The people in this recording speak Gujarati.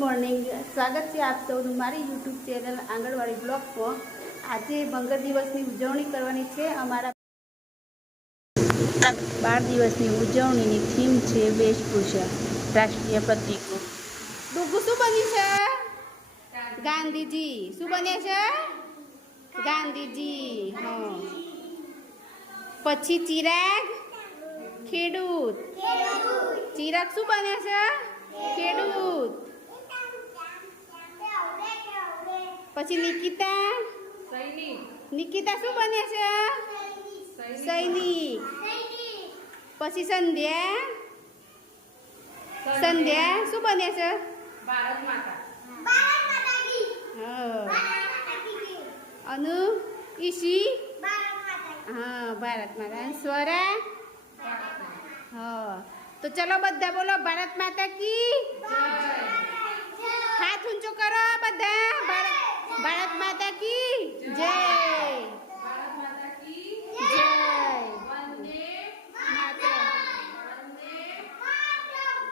મોર્નિંગ, સ્વાગત છે આપ સૌનું મારી યુટ્યુબ ચેનલ આંગણવાડી બ્લોગમાં। આજે મગર દિવસની ઉજવણી કરવાની છે। અમારા 12 દિવસની ઉજવણીની થીમ છે વેશભૂષા, રાષ્ટ્રીય પ્રતીકો। ડુગુ શું બન્યું છે? ગાંધીજી। શું બન્યા છે? ગાંધીજી। હા, પછી ચિરાગ ખેડૂત। ચિરાગ શું બન્યા છે? ખેડૂત। પછી નિકિતા નિકિતા શું બને છે? સૈનિક। પછી સંધ્યા સંધ્યા શું બને છે? ભારત માતા। હા, અનુ ઈશી હા ભારત માતા। સ્વરા હા, તો ચલો બધા બોલો ભારત માતા કી हाथ ऊंचो करो बदा। भारत माता की जय। भारत माता की जय। वंदे मातरम। वंदे मातरम।